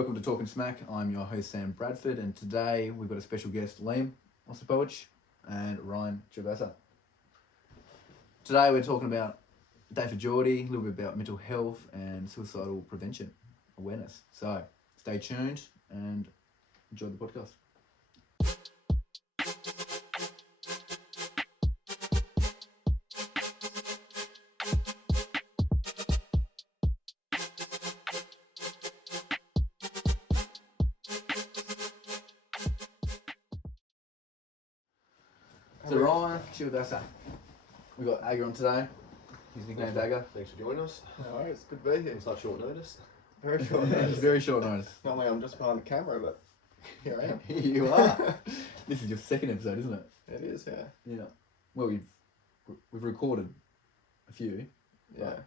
Welcome to Talking Smack. I'm your host Sam Bradford, and today we've got a special guest, Liam Ostapowicz and Ryan Chiavassa. Today we're talking about A Day For Jordy, a little bit about mental health and suicidal prevention awareness. So stay tuned and enjoy the podcast. So Ryan Chiavassa, we've got Aga on today. His nickname's Aga. Thanks for joining us. No worries, good to be here. On such short notice. Very short It's notice. very short notice. Normally I'm just behind the camera, but here I am. Here you are. This is your second episode, isn't it? It is, yeah. Yeah. Well, we've recorded a few. Yeah. But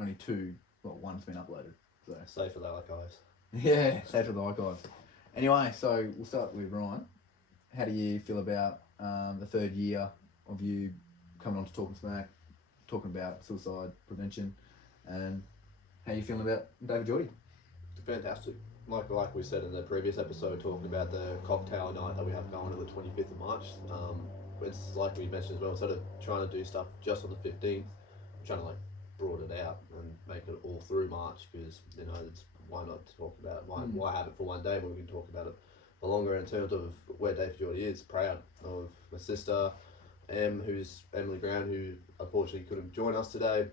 only two. Well, one's been uploaded. So Safe for the archives. yeah, safe for the archives. Anyway, so we'll start with Ryan. How do you feel about the third year of you coming on to Talking Smack, talking about suicide prevention, and how you feeling about Day For Jordy? Fantastic. Like we said in the previous episode, talking about the cocktail night that we have going on the 25th of March. It's like we mentioned as well, instead of trying to do stuff just on the 15th, trying to broaden it out and make it all through March, because it's why not talk about it? Why have it for one day when we can talk about it for longer? In terms of where Day For Jordy is, proud of my sister Emily Brown, who unfortunately couldn't join us today.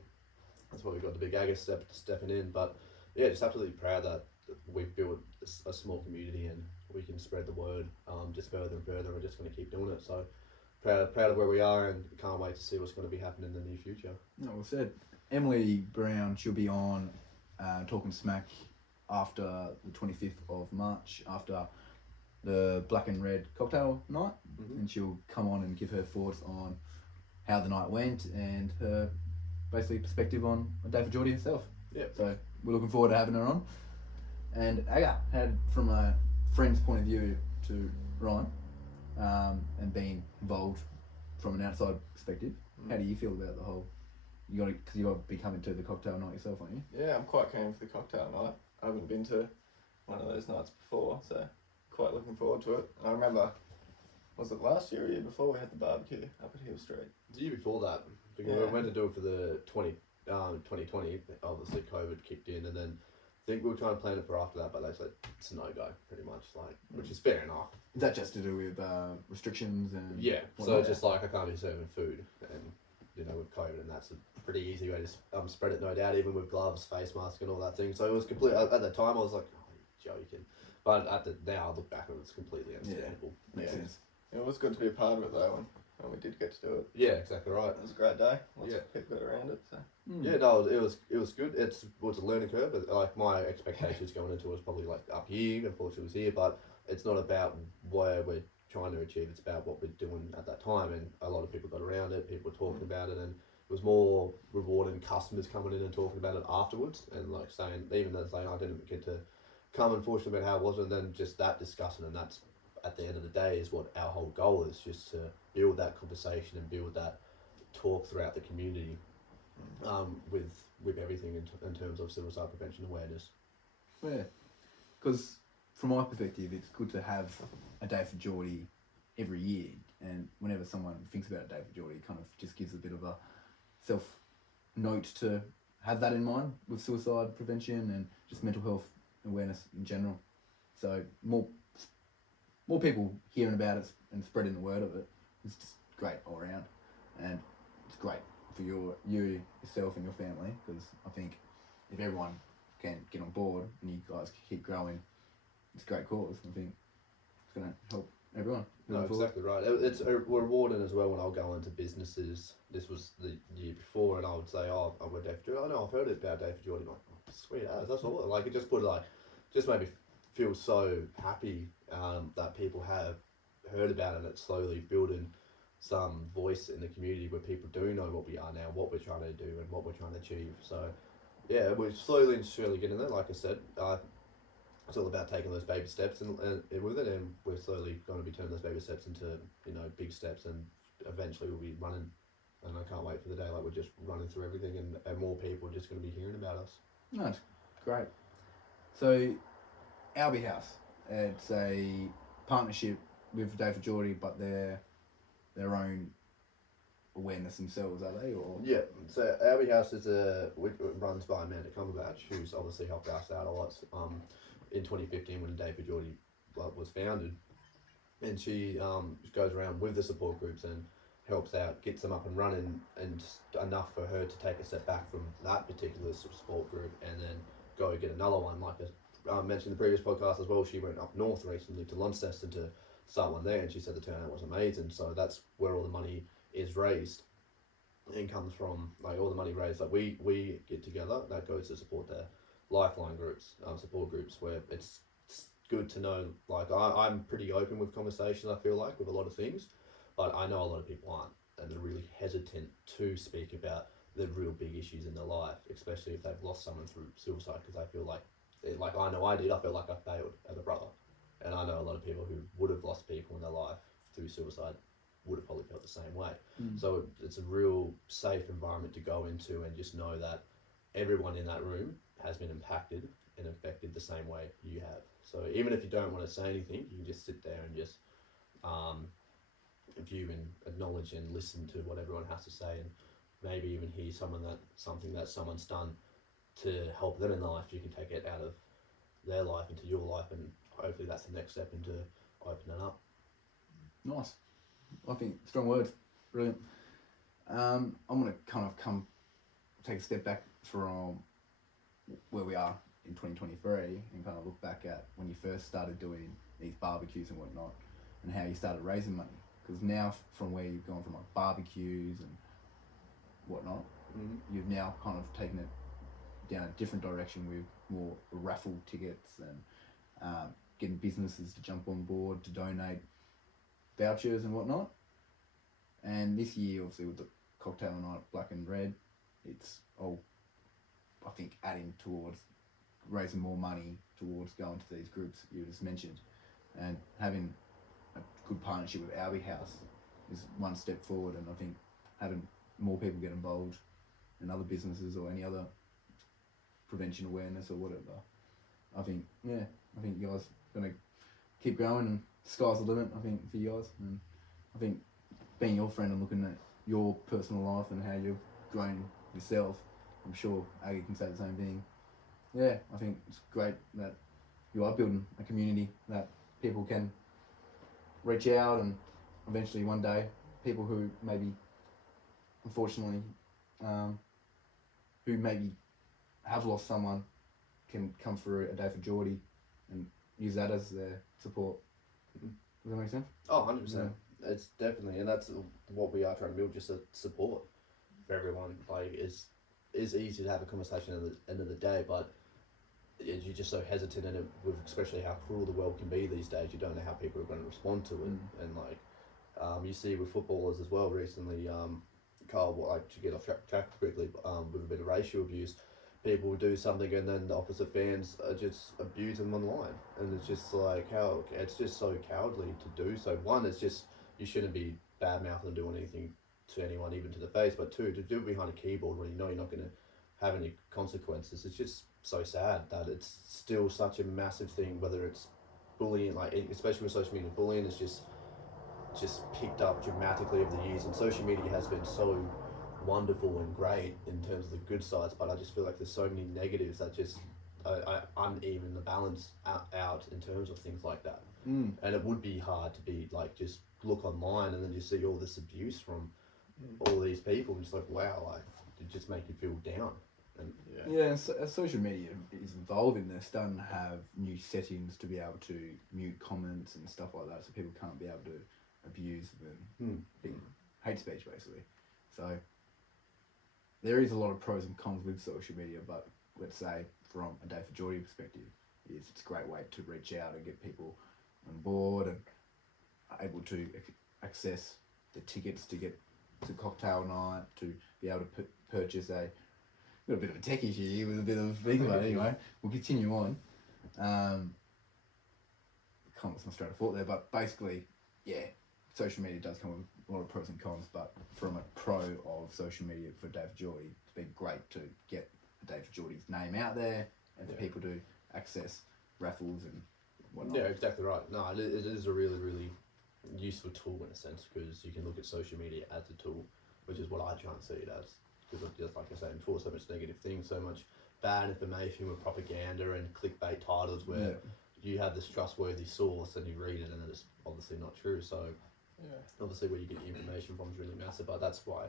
That's why we got the big Aga stepping in. But yeah, just absolutely proud that we've built a small community and we can spread the word just further and further. We're just going to keep doing it. So proud of where we are, and can't wait to see what's going to be happening in the near future. No, well said. Emily Brown, she'll be on Talking Smack after the 25th of March, after the Black and Red cocktail night, and she'll come on and give her thoughts on how the night went and her basically perspective on A Day For Jordy herself. Yeah. So we're looking forward to having her on. And Aga, had from a friend's point of view to Ryan, and being involved from an outside perspective, how do you feel about the whole? Because you got to be coming to the cocktail night yourself, aren't you? Yeah, I'm quite keen for the cocktail night. I haven't been to one of those nights before, so quite looking forward to it. And I remember, was it last year or year before, we had the barbecue up at Hill Street? The year before that, because we went to do it for the 2020, obviously COVID kicked in, and then I think we were trying to plan it for after that, but they said it's a no-go, pretty much, which is fair enough. Is that just to do with restrictions and? Yeah, so whatnot? it's just I can't be serving food, and with COVID, and that's a pretty easy way to spread it, no doubt, even with gloves, face mask, and all that thing. So it was complete. At the time, I was like, "Oh, you're joking," but now I look back and it's completely understandable. Makes sense. It was good to be a part of it though, when we did get to do it. Yeah, exactly right. It was a great day. Lots of people got around it. So. Yeah, no, it was good. It was a learning curve. But, my expectations going into it was probably up here. Unfortunately, it was here, but it's not about where we're trying to achieve. It's about what we're doing at that time, and a lot of people got around it. People were talking about it, and it was more rewarding customers coming in and talking about it afterwards, and saying, even though saying I didn't get to come, unfortunately, about how it was, and then just that discussion, and that's at the end of the day is what our whole goal is, just to build that conversation and build that talk throughout the community, with everything in terms of suicide prevention awareness. Yeah, because from my perspective, it's good to have a Day For Jordy every year, and whenever someone thinks about a Day For Jordy, it kind of just gives a bit of a self note to have that in mind with suicide prevention and just mental health awareness in general. So more people hearing about it and spreading the word of it is just great all around, and it's great for yourself and your family, because I think if everyone can get on board and you guys keep growing, it's a great cause. I think it's going to help everyone. No, exactly right. It's rewarding as well when I'll go into businesses. This was the year before, and I would say, "Oh, I'm a Day For Jordy. I know I've heard about Day For Jordy." I'm like, oh, sweet as that's all. It just made me feel so happy that people have heard about it, and it's slowly building some voice in the community where people do know what we are now, what we're trying to do, and what we're trying to achieve. So, yeah, we're slowly and surely getting there. Like I said, it's all about taking those baby steps and with it, and we're slowly going to be turning those baby steps into big steps, and eventually we'll be running. And I can't wait for the day we're just running through everything, and more people are just going to be hearing about us. No, it's great. So Albie House. It's a partnership with A Day For Jordy, but they're their own awareness themselves, are they? Or Yeah, so Albie House is runs by Amanda Cumberbatch, who's obviously helped us out a lot. In 2015 when A Day For Jordy was founded, and she goes around with the support groups and helps out, gets them up and running, and enough for her to take a step back from that particular support group and then go get another one. Like I mentioned in the previous podcast as well, she went up north recently to Launceston to start one there, and she said the turnout was amazing. So that's where all the money is raised and comes from. Like all the money raised, like we get together, that goes to support their lifeline groups, support groups, where it's good to know. Like I'm pretty open with conversations, I feel like, with a lot of things, but I know a lot of people aren't, and they're really hesitant to speak about the real big issues in their life, especially if they've lost someone through suicide, because I feel like I know I did, I feel like I failed as a brother, and I know a lot of people who would have lost people in their life through suicide would have probably felt the same way. So it's a real safe environment to go into and just know that everyone in that room has been impacted and affected the same way you have. So even if you don't want to say anything, you can just sit there and just view and acknowledge and listen to what everyone has to say, and maybe even hear something that someone's done to help them in life. You can take it out of their life into your life, and hopefully that's the next step into opening up. Nice. I think strong words. Brilliant. I'm going to kind of take a step back from where we are in 2023 and kind of look back at when you first started doing these barbecues and whatnot, and how you started raising money. Because now, from where you've gone from like barbecues and whatnot, you've now kind of taken it down a different direction with more raffle tickets and getting businesses to jump on board to donate vouchers and whatnot. And this year, obviously, with the cocktail night, black and red, it's all, I think, adding towards raising more money towards going to these groups you just mentioned, and having a good partnership with Albie House is one step forward. And I think having more people get involved in other businesses or any other prevention awareness or whatever, I think you guys are going to keep going, and sky's the limit, I think, for you guys. And I think being your friend and looking at your personal life and how you've grown yourself, I'm sure Aggie can say the same thing. Yeah, I think it's great that you are building a community that people can reach out, and eventually one day people who maybe, unfortunately, who maybe have lost someone can come through A Day For Jordy and use that as their support. Does that make sense? Oh, 100%. Yeah. It's definitely, and that's what we are trying to build, just a support for everyone. Like, it's easy to have a conversation at the end of the day, but you're just so hesitant in it, with especially how cruel the world can be these days. You don't know how people are going to respond to it. And like you see with footballers as well recently, Carl, to get off track quickly, with a bit of racial abuse, people will do something and then the opposite fans just abuse them online, and it's just like, how it's just so cowardly to do so. One, it's just, you shouldn't be bad mouthing and doing anything to anyone, even to the face. But two, to do it behind a keyboard when you know you're not going to have any consequences, it's just so sad that it's still such a massive thing. Whether it's bullying, like especially with social media, bullying is just picked up dramatically over the years, and social media has been so wonderful and great in terms of the good sides, but I just feel like there's so many negatives that just uneven the balance out in terms of things like that. And it would be hard to be like, just look online and then you see all this abuse from all these people, and just like, wow, like it just make you feel down. And and as social media is evolving, they're starting to have new settings to be able to mute comments and stuff like that, so people can't be able to abuse and hate speech, basically. So there is a lot of pros and cons with social media, but let's say from A Day For Jordy perspective, it's a great way to reach out and get people on board and able to access the tickets to get to cocktail night, to be able to purchase got a bit of a tech issue here with a bit of a thing, but anyway, we'll continue on. Can't lost my train of thought there, but basically, yeah, social media does come with a lot of pros and cons, but from a pro of social media for A Day For Jordy, it's been great to get A Day For Jordy's name out there and for people to access raffles and whatnot. Yeah, exactly right. No, it is a really, really useful tool in a sense, because you can look at social media as a tool, which is what I try and see it as. Because just like I said before, so much negative things, so much bad information with propaganda and clickbait titles where you have this trustworthy source and you read it and it's obviously not true. So obviously where you get your information from is really massive. But that's why,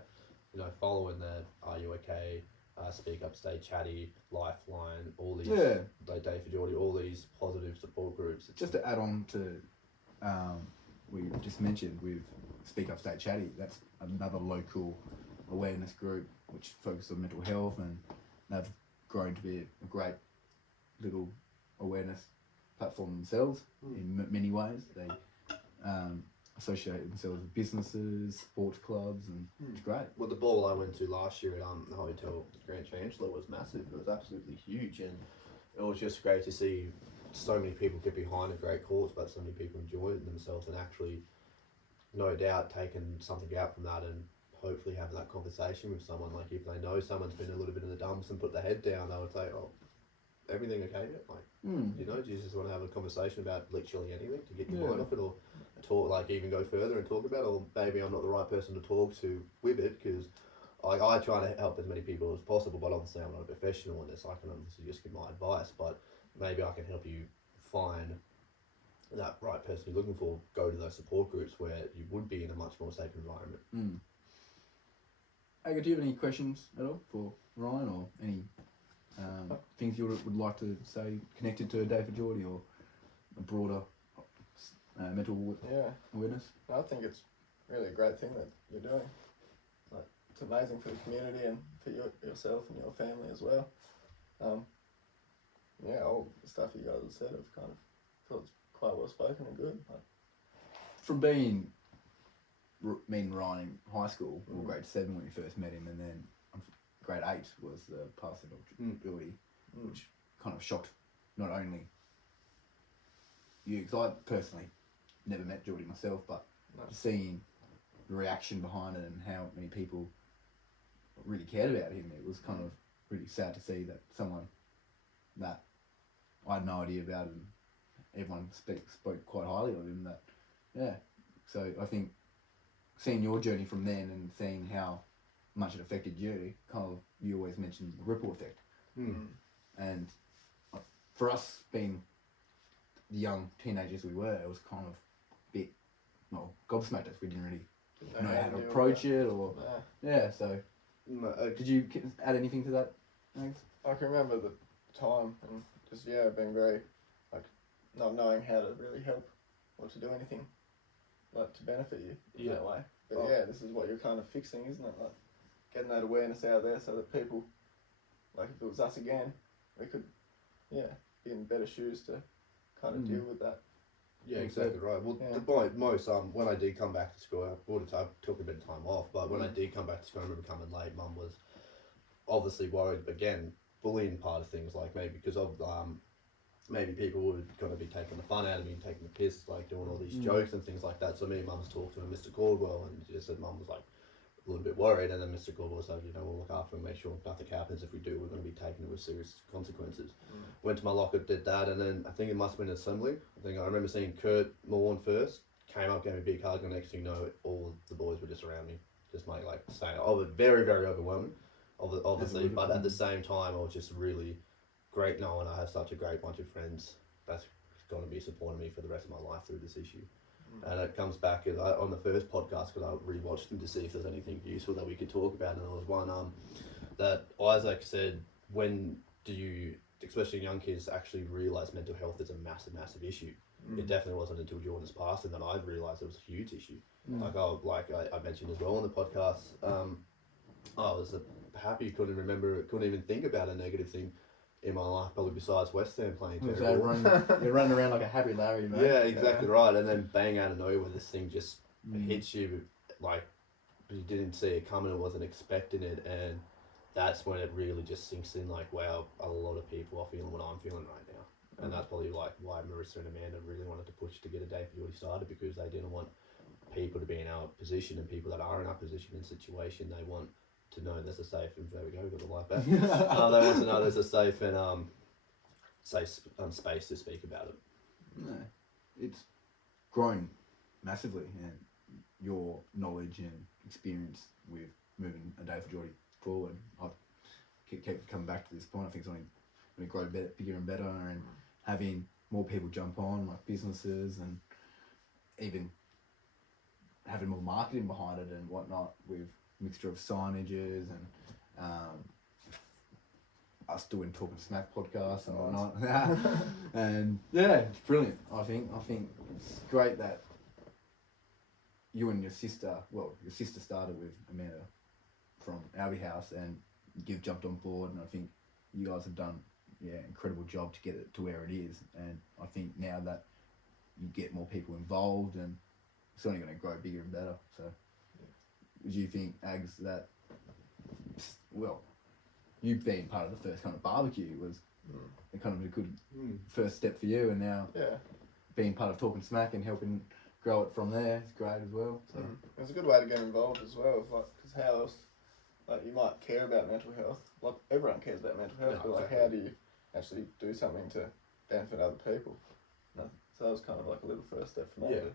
following the Are You Okay, Speak Up, Stay Chatty, Lifeline, all these, A Day for Jordy, all these positive support groups. Just to add on to, we just mentioned with Speak Up, Stay Chatty, that's another local awareness group which focuses on mental health, and they've grown to be a great little awareness platform themselves in many ways. They associate themselves with businesses, sports clubs, and it's great. Well, the ball I went to last year at the Hotel Grand Chancellor was massive. It was absolutely huge, and it was just great to see so many people get behind a great cause, but so many people enjoy themselves and actually, no doubt, taking something out from that and hopefully having that conversation with someone. Like if they know someone's been a little bit in the dumps and put their head down, they would say, "Oh, everything okay yet?" Like, do you just want to have a conversation about literally anything to get your mind off it, or talk, like even go further and talk about it, or maybe I'm not the right person to talk to with it, because I try to help as many people as possible, but obviously I'm not a professional in this. I can obviously just give my advice, but maybe I can help you find that right person you're looking for. Go to those support groups where you would be in a much more safe environment. Aga, do you have any questions at all for Ryan, or any things you would like to say connected to A Day for Jordy or a broader mental awareness? I think it's really a great thing that you're doing. Like, it's amazing for the community and for yourself and your family as well. All the stuff you guys have said, I've kind of thought it's quite well spoken and good. From being me and Ryan in high school, or grade 7 when we first met him, and then grade 8 was the passing of Jordy, which kind of shocked not only you, because I personally never met Jordy myself, but just seeing the reaction behind it and how many people really cared about him, it was kind of really sad to see that someone that I had no idea about, and everyone spoke quite highly of him. So I think seeing your journey from then and seeing how much it affected you, kind of, you always mentioned the ripple effect. And for us, being the young teenagers we were, it was kind of a bit, gobsmacked us. We didn't really know how to approach it, or so did you add anything to that, Alex? I can remember the time and just being very, like, not knowing how to really help or to do anything like to benefit you in that way. But this is what you're kind of fixing, isn't it? Like, getting that awareness out there so that people, like, if it was us again, we could be in better shoes to kind of deal with that. Yeah, exactly right. Well, most when I did come back to school, I took a bit of time off, but when I did come back to school, I remember coming late. Mum was obviously worried, but again, bullying part of things, like maybe because of maybe people were going to be taking the fun out of me, taking the piss, like doing all these jokes and things like that. So me and Mum's talked to Mr. Caldwell, and she said Mum was like a little bit worried, and then Mr. Caldwell said, we'll look after and make sure nothing happens. If we do, we're going to be taking it with serious consequences. Went to my locker, did that, and then I think it must have been an assembly. I remember seeing Kurt Morn first, came up, gave me a big hug, and next thing you know, all the boys were just around me, just saying, very, very overwhelming, obviously, but at the same time, I was just really great knowing I have such a great bunch of friends that's going to be supporting me for the rest of my life through this issue. And it comes back on the first podcast, because I rewatched them to see if there's anything useful that we could talk about, and there was one that Isaac said, when do you, especially young kids, actually realise mental health is a massive, massive issue? It definitely wasn't until Jordan's passing that I realised it was a huge issue. Like I mentioned as well on the podcast, I was happy, couldn't even think about a negative thing in my life, probably besides West Ham playing terrible. You're running around like a happy Larry, mate. Yeah, exactly right. And then bang, out of nowhere, this thing just hits you, like you didn't see it coming, wasn't expecting it, and that's when it really just sinks in, like, wow, a lot of people are feeling what I'm feeling right now. And that's probably like why Marissa and Amanda really wanted to push to get A Day for Jordy started, because they didn't want people to be in our position, and people that are in our position and situation, they want to know there's a safe, and there we go, got the light back. They want to know there's a safe and safe space to speak about it. it's grown massively, and your knowledge and experience with moving A Day for Jordy forward, I keep coming back to this point. I think it's only going to grow bigger and better, and having more people jump on, like businesses, and even having more marketing behind it and whatnot, with mixture of signages and us doing Talking Smack podcasts and whatnot. And yeah, it's brilliant. I think it's great that you and your sister started with Amanda from Albie House, and you've jumped on board, and I think you guys have done incredible job to get it to where it is. And I think now that you get more people involved, and it's only going to grow bigger and better. So do you think, Ags, that you being part of the first kind of barbecue was a kind of a good first step for you, and now being part of Talking Smack and helping grow it from there is great as well. So it's a good way to get involved as well, because how else, like, you might care about mental health, like everyone cares about mental health, but like how do you actually do something to benefit other people? So that was kind of like a little first step for me to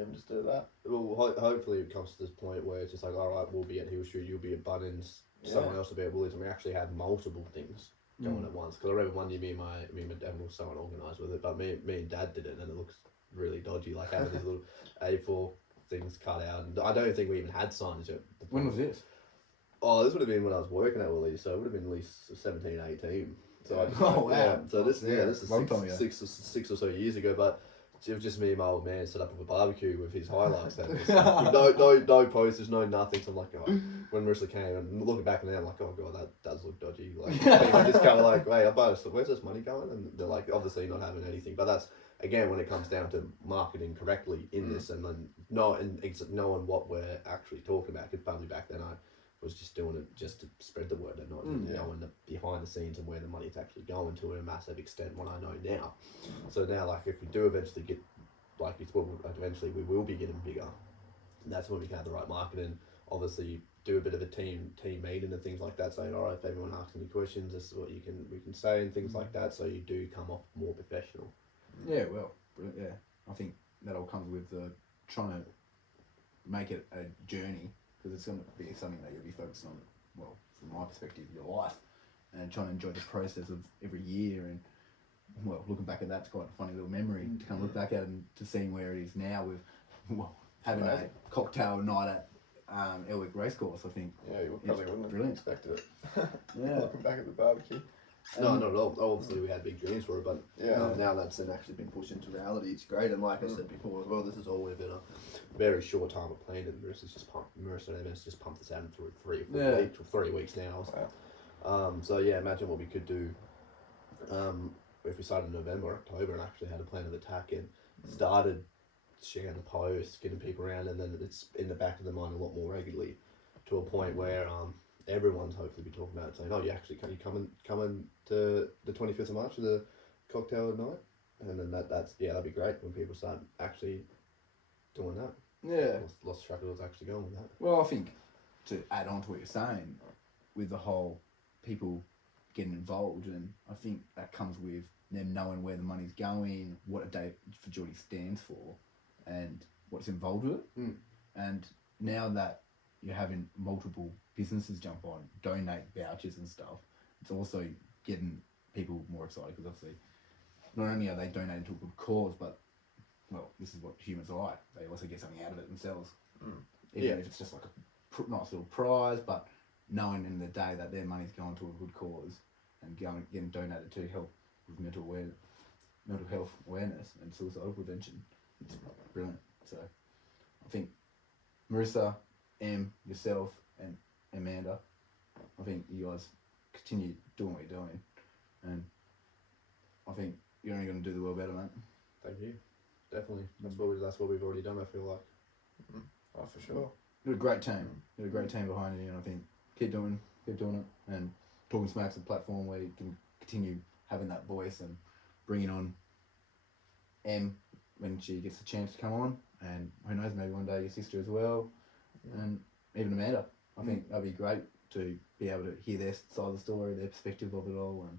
even just do that. Well, hopefully it comes to this point where it's just like, all right, we'll be at Hill Street, you'll be at Bunnings, someone else will be at Woolies, and we actually had multiple things going at once. Because I remember one year me and my dad were so unorganised with it, but me and Dad did it, and it looks really dodgy, like having these little A4 things cut out. And I don't think we even had signage at the point. when was this? Oh, this would have been when I was working at Woolies, so it would have been at least 17, 18. So I just, wow. So this is Long time ago. six or so years ago, but it was just me and my old man set up with a barbecue with his highlights. No posters, no nothing. So I'm like, oh, when Marissa came, and looking back now, I'm like, oh god, that does look dodgy. Like, I just kind of like, wait, where's this money going? And they're like, obviously not having anything. But that's, again, when it comes down to marketing correctly in this, and then knowing what we're actually talking about. Because probably back then I was just doing it just to spread the word, and not knowing the behind the scenes and where the money's actually going to a massive extent, what I know now. So now, like, if we do eventually get, like, eventually we will be getting bigger, that's when we can have the right marketing. Obviously, do a bit of a team meeting and things like that, saying, all right, if everyone asks any questions, this is what we can say, and things like that, so you do come off more professional. Yeah, well, yeah, I think that all comes with trying to make it a journey, because it's going to be something that you'll be focused on, well, from my perspective, your life, and trying to enjoy the process of every year. And, well, looking back at that's quite a funny little memory to kind of look back at, and to seeing where it is now with having a cocktail night at Elwick Racecourse. I think you probably wouldn't have expected it. Yeah. Looking back at the barbecue. No, not at all. Obviously, we had big dreams for it, but now that's actually been pushed into reality. It's great, and like I said before as well, this has all been a very short time of planning. Marissa's just pumped this out in 3 weeks now. Wow. So yeah, imagine what we could do if we started in November, October, and actually had a plan of attack and started sharing the posts, getting people around, and then it's in the back of the mind a lot more regularly, to a point where everyone's hopefully be talking about it, saying, oh, you coming to the 25th of March for the cocktail night? And then that'd be great when people start actually doing that. Yeah. Lost track of what's actually going with that. Well, I think to add on to what you're saying, with the whole people getting involved, and I think that comes with them knowing where the money's going, what A Day for Jordy stands for, and what's involved with it. And now that you're having multiple businesses jump on, donate vouchers and stuff, it's also getting people more excited, because obviously not only are they donating to a good cause, but, well, this is what humans are like. They also get something out of it themselves. Even if it's just like a nice little prize, but knowing in the day that their money's going to a good cause and getting donated to help with mental health awareness and suicidal prevention, it's brilliant. So I think Marissa, yourself, and Amanda, I think you guys continue doing what you're doing, and I think you're only going to do the world better, mate. Thank you. Definitely. That's what we've already done, I feel like. Oh, for sure. You got a great team. You got a great team behind you, and I think keep doing it. And Talking Smack's a platform where you can continue having that voice and bringing on Em when she gets the chance to come on, and who knows, maybe one day your sister as well, and even Amanda. I think that'd be great to be able to hear their side of the story, their perspective of it all, and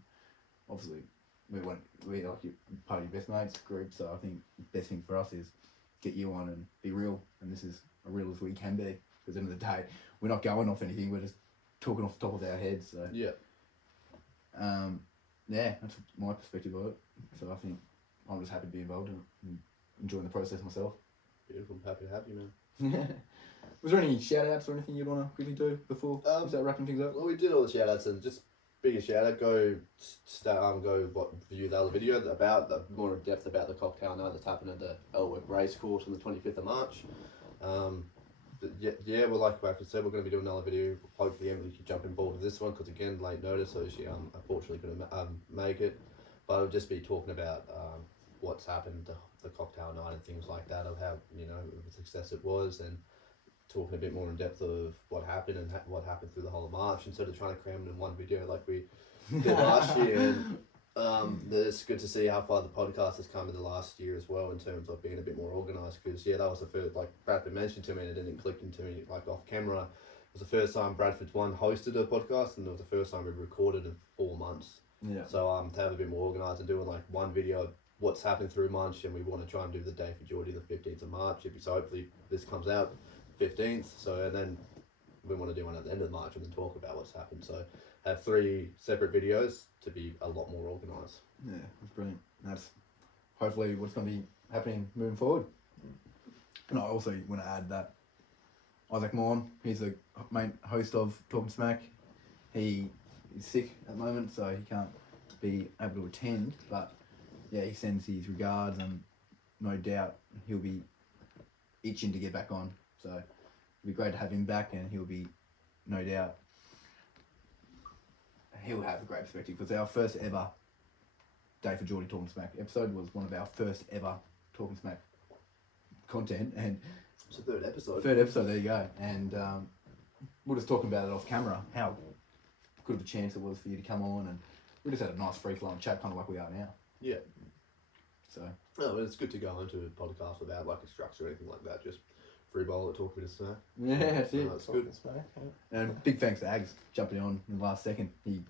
obviously we like you're part of your best mates group, so I think the best thing for us is get you on and be real, and this is as real as we can be. Because at the end of the day, we're not going off anything. We're just talking off the top of our heads. So Yeah. Yeah, that's my perspective of it. So I think I'm just happy to be involved and enjoying the process myself. Beautiful. I'm happy to have you, man. Was there any shout outs or anything you'd want to quickly do before we start wrapping things up? Well, we did all the shout outs, and just biggest shout out, go view the other video about more in depth about the cocktail night that's happened at the Elwick Racecourse on the 25th of March. Well, like I said, we're going to be doing another video. Hopefully Emily can jump in board with this one, because again, late notice, so she unfortunately couldn't make it. But I'll just be talking about what's happened, the cocktail night and things like that, of how, you know, the success it was, and talking a bit more in depth of what happened and what happened through the whole of March, instead of trying to cram it in one video like we did last year. And it's good to see how far the podcast has come in the last year as well, in terms of being a bit more organised, because that was the first, like Bradford mentioned to me, and it didn't click into me like off camera. It was the first time Bradford's hosted a podcast, and it was the first time we recorded in 4 months. Yeah. So to have a bit more organised and doing like one video what's happened through March, and we want to try and do the Day for Jordy the 15th of March. So hopefully this comes out 15th. So, and then we want to do one at the end of March and then talk about what's happened. So have 3 separate videos to be a lot more organised. Yeah, that's brilliant. That's hopefully what's going to be happening moving forward. And I also want to add that Isaac Morn, he's the main host of Talking Smack. He is sick at the moment, so he can't be able to attend, but yeah, he sends his regards, and no doubt he'll be itching to get back on. So it'll be great to have him back, and he'll be, no doubt, he'll have a great perspective, because our first ever Day for Jordy Talking Smack episode was one of our first ever Talking Smack content, and it's the 3rd episode. There you go. And we're just talking about it off camera, how good of a chance it was for you to come on, and we just had a nice free flowing chat, kind of like we are now. Yeah. So. No, but it's good to go into a podcast without like a structure or anything like that. Just free bowl it, talking to Smack. Yeah, that's it. That's good. Smack, yeah. And big thanks to Ags jumping on in the last second. He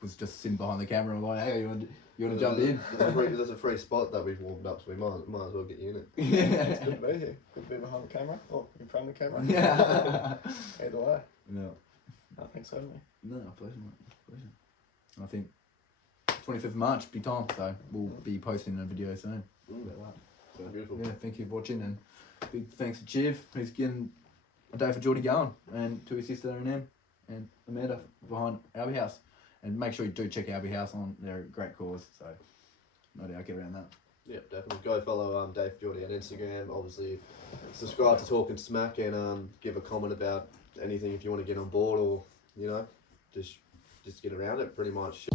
was just sitting behind the camera and like, hey, you want to jump in? There's a free spot that we've warmed up, so we might as well get you in it. It's good to be here. Good to be behind the camera, or in front of the camera. Yeah. Either way. No. I think so, mate. No, pleasure, mate. Pleasure. I think 25th of March, big time, so we'll be posting a video soon about that. So, Beautiful. Yeah, thank you for watching, and big thanks to Chiv, who's getting A Day for Jordy going, and to his sister M and Amanda behind Albie House. And make sure you do check Albie House on, they're a great cause, so no doubt get around that. Yep, definitely. Go follow Day for Jordy on Instagram. Obviously, subscribe to Talking Smack, and give a comment about anything if you want to get on board, or, you know, just get around it pretty much.